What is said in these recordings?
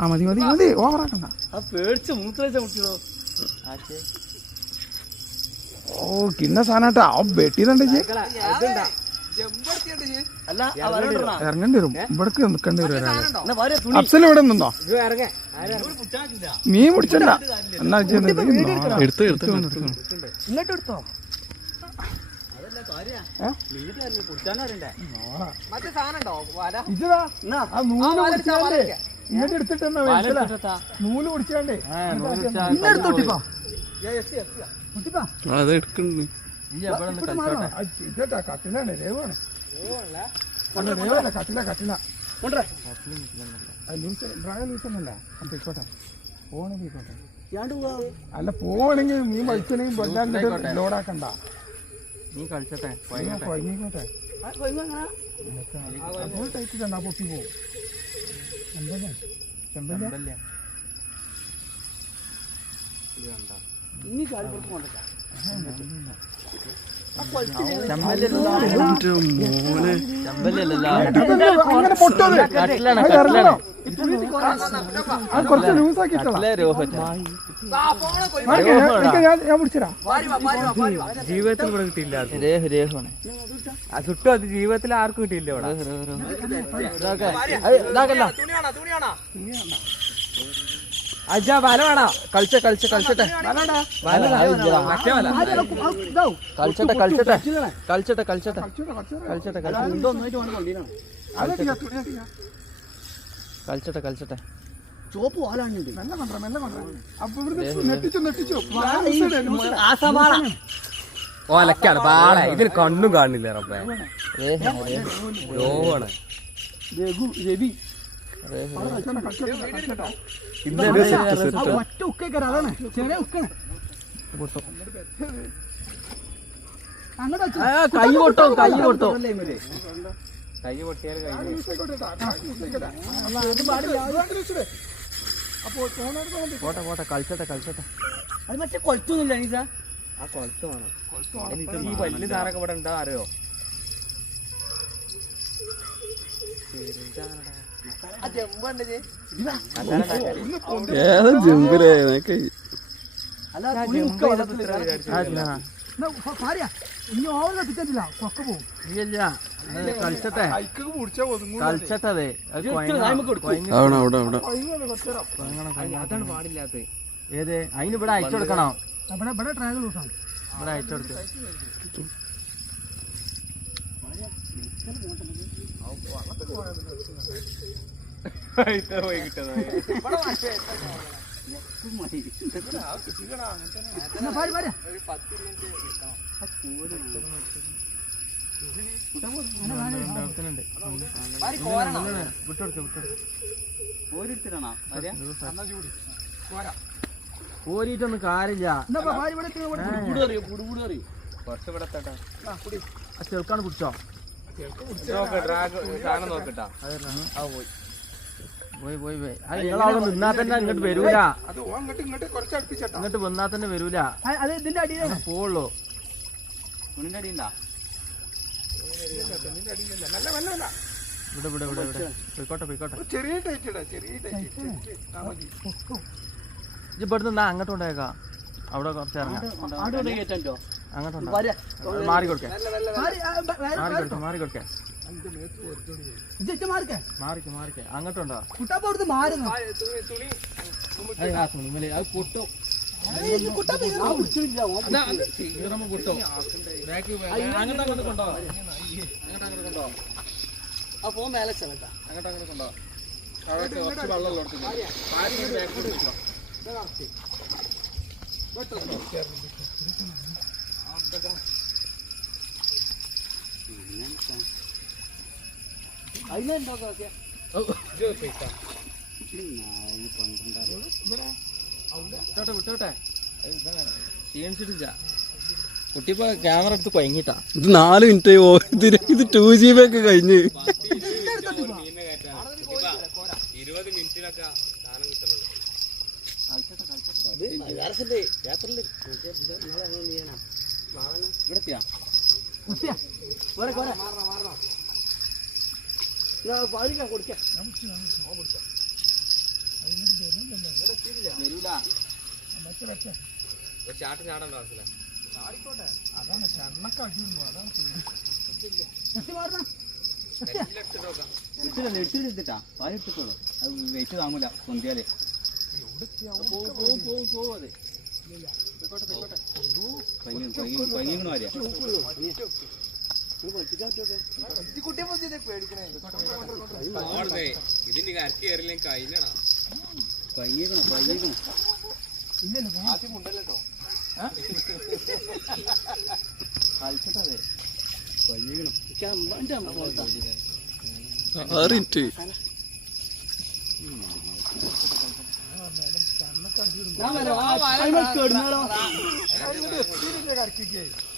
ആ മതി മതി മതി. ഓവറാക്കണ്ട ഓ കിന്ന സാധനട്ടാ. ആ വരണ്ടോ. ഇറങ്ങേണ്ടി വരും. ഇവിടക്ക് നിൽക്കേണ്ടി വരും ഒരാൾ. അഫ്സൽ ഇവിടെ നിന്നോ? മീൻ പിടിച്ചണ്ട. എന്നാ ചെയ്യുന്നത് എടുത്തു എടുത്തു ഇങ്ങോട്ട് എടുത്തോ. ഇതാ. ഇങ്ങോട്ട് എടുത്തിട്ട് നൂൽ പിടിച്ചാണ്ടേ ഇന്നെടുത്തോട്ടിപ്പോ അത് എടുക്കണ്ട് ഇതേട്ടാ കട്ടിലാണ് രേവാണ് അല്ല രേവല്ല കട്ടില കട്ടില കൊണ്ടേ ലൂസ് ഡ്രായ ലൂസൊന്നല്ല പോയിക്കോട്ടെ പോണേ പോയിക്കോട്ടെ ഞാണ്ട് പോവാ അല്ല പോവാണെങ്കിൽ നീ മത്സരം കൊല്ലാണ്ട് ലോഡാക്കണ്ട നീ കളിച്ചോട്ടെ കുഴങ്ങിക്കോട്ടെ ടൈറ്റ് കണ്ടാ പൊട്ടി പോവും ഇനി ചാടി പുറത്ത് കുറച്ച്. മാറിക്ക്, ഞാൻ- ജീവിതത്തിൽ ഇവിടെ കിട്ടിയില്ല ചുട്ടും അത് ജീവിതത്തിൽ ആർക്കും കിട്ടിയില്ല ഇവിടെ അജാ വല വേണോ കളിച്ച കളിച്ച കളിച്ചട്ടെ കളിച്ചട്ടെ കളിച്ചട്ടെ കളിച്ചട്ടെ കളിച്ചട്ടെ കളിച്ചട്ടെ കളിച്ചട്ടെ കളിച്ചട്ടെ ചോപ്പ് വാലാണുണ്ട് മെല്ലെ കൊണ്ടുവരാം, മെല്ലെ കൊണ്ടുവരാം. അപ്പൊ ഇവിടുന്ന് നെട്ടിച്ചു നെട്ടിച്ചു ലൂസിടെ, ലൂസിടെ. ആ സവാള ഓലക്കാണ് പാളെ ഇതിന് കണ്ണും കാണുന്നില്ല റബ്ബേ രഘു രവി കൈ പൊട്ടോ കൈ പൊട്ടോ കൈ പൊട്ടിയാൽ. പോട്ടെ പോട്ടെ അത് മറ്റേ കൊളത്തൊന്നുമില്ല ആ കൊളത്ത് വേണം ഈ വലിയ സാറൊക്കെ ഇവിടെ ഉണ്ടാ അറിയോ ചെമ്പുണ്ട് ഏതാ ജമ്പരേ അല്ല തുണി മുക്ക വെള്ളത്തിൽ ഇനി ഓവർ കത്തിച്ചില്ല കൊക്ക പോകും ഇല്ല കളിച്ചട്ടെ അയക്ക് പിടിച്ചാ ഒതുങ്ങൂല. കളിച്ചട്ടെ അതെ അത് കൊയങ്ങുന്നത് കുറച്ചേരം. അതാണ് പാടില്ലാത്ത ഏത്? അതിന് ഇവിടെ അയച്ചു കൊടുക്കണോ. ഇവിടെ അയച്ചു കൊടുക്ക. വിട്ടുകൊടുക്ക ഓരോരുത്തരാണോ? കോരിയിട്ടൊന്നും കാര്യമില്ല. കുറച്ച് ഇവിടെ ചെറുക്കാണ് പിടിച്ചോ നോക്കട്ടാ പോയി പോയി പോയി. അത് നിങ്ങളവിടെ നിന്നാ തന്നെ ഇങ്ങോട്ട് വരൂല. അങ്ങോട്ട് ഇങ്ങോട്ട് വന്നാ തന്നെ വരൂല. അത് ഇതിന്റെ അടിയിലാണ് പോവുള്ളൂ. അടിയുണ്ടാ ഇവിടെ ഇവിടെ ഇവിടെ ഇവിടെ. പോയിക്കോട്ടെ പോയിക്കോട്ടെ. ചെറിയ ഇജ്ജ് ഇവിടുന്ന് എന്നാ അങ്ങോട്ട് കൊണ്ടേക്കാം അവിടെ കുറച്ച് ഇറങ്ങാം. അങ്ങോട്ടുണ്ടോ? മാറി കൊടുക്കേ. മാറി കൊടുക്കേ മാറിക്കേ. മാറിക്കേ അങ്ങോട്ടുണ്ടോ? കുട്ടാപ്പ മാറുന്നു. അത് പൊട്ടും. കുട്ടാപ്പ ഇത് ആ ഉച്ചിരില്ല, ഓൻ ഈറമ്പ് പൊട്ടും. ബാക്ക് അങ്ങോട്ട് അങ്ങോട്ട് കൊണ്ടോ? അങ്ങോട്ട് അങ്ങോട്ട് കൊണ്ടോ? ആ ഫോൺ മേലെ ചെലട്ടാ അങ്ങോട്ട് അങ്ങോട്ട് കൊണ്ടോ? അവിടെ കുറച്ച് വെള്ളം ബാക്ക് അതിനെന്താ കുട്ടിപ്പോ ക്യാമറ എടുത്ത് കൊയങ്ങിട്ടാ ഇത് നാല് മിനിറ്റ് ഓ ഇതിന് ഇത് ടു ജി ബി ഒക്കെ കഴിഞ്ഞ്. ഇരുപത് പോരെ സാധനം ഞാൻ പാലിക്കാൻ കുടിക്കാം. കുടിക്കാം. ചാട്ടം ചാടാൻ ക്ലാസ്സില്ല അതാണ് ചെണ്ണൊക്കെ അടിയുമ്പോ അതാണ് ഇട്ടില്ല ഇട്ടിട്ടാ. പാൽ ഇട്ടിട്ടുള്ളൂ. അത് വെയിറ്റ് താങ്ങൂല പൊന്തിയാലേ. പോവും പോവും പോവും പോവും അതെ. പനിയും പനിയും പനിയും ഇതിന്റെ കരക്ക് കയറില്ലെങ്കിൽ കഴിഞ്ഞാടാ പൈങ്ങണം ഇല്ലല്ലോ ആദ്യം ഉണ്ടല്ലോ ഇതിന്റെ കരക്കിക്ക്. അത് ഇതുണ്ട്. അതാ ചോദിച്ചത്. ഇവിടെ വെച്ചിട്ടുണ്ട് വലിച്ചല്ല ആ അവിടെ അല്ല വലിച്ച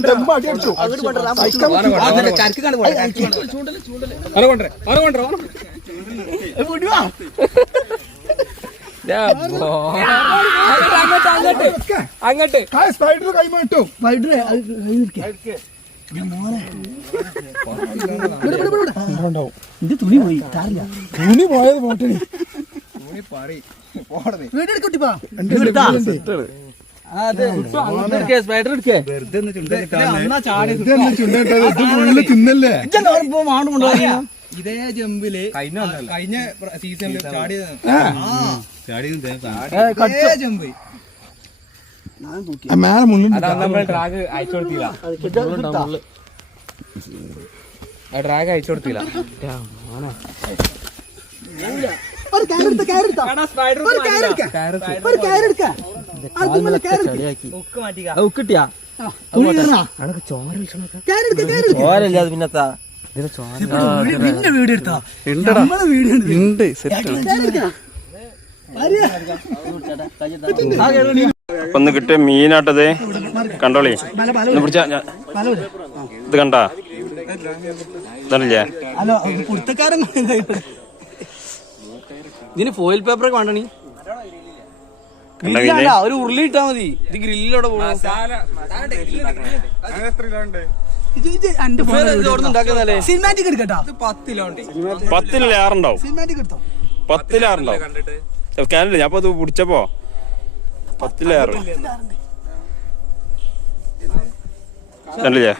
ദമ്മ് അടി അടിച്ചു സഹിക്കാൻ അങ്ങോട്ട് സ്പൈഡർ കൈമ കിട്ടും ഇത് തുണി പോയി താറില്ല തുണി പോയത് പോട്ടെ. സ്പൈഡർ എടുക്കേ. ഫുള്ള് തിന്നല്ലേ? ഇതേ ജമ്പിൽ കഴിഞ്ഞ സീസണിൽ ചാടിയത്. മേലെ ഡ്രാഗ് അയച്ചു കൊടുത്തില്ല. ഡ്രാഗ് അയച്ചു കൊടുത്തില്ല. ഉക്കിട്ടിയാ പിന്നെ വീട് എടുത്താ. വീഡിയോ ഉണ്ട് സെറ്റ് ഒന്ന് കിട്ടിയ മീനാട്ടത്. കണ്ടോളി. ഒന്ന് പിടിച്ചാ ഇത് കണ്ടാ? ഇതല്ലേ? ഇതിന് ഫോയിൽ പേപ്പർ ഒക്കെ വേണ്ടണി കണ്ട ഒരു ഉരുളി ഇട്ടാ മതി. ഇത് ഗ്രില്ലിലൂടെ സിനിമാറ്റിക് എടുക്കട്ടാ. എടുത്തോ? പത്തിലാറുണ്ടാവും കാനില്ല ഞാൻ അത് പിടിച്ചപ്പോ പത്തിലേറെ. കണ്ടില്ലേ?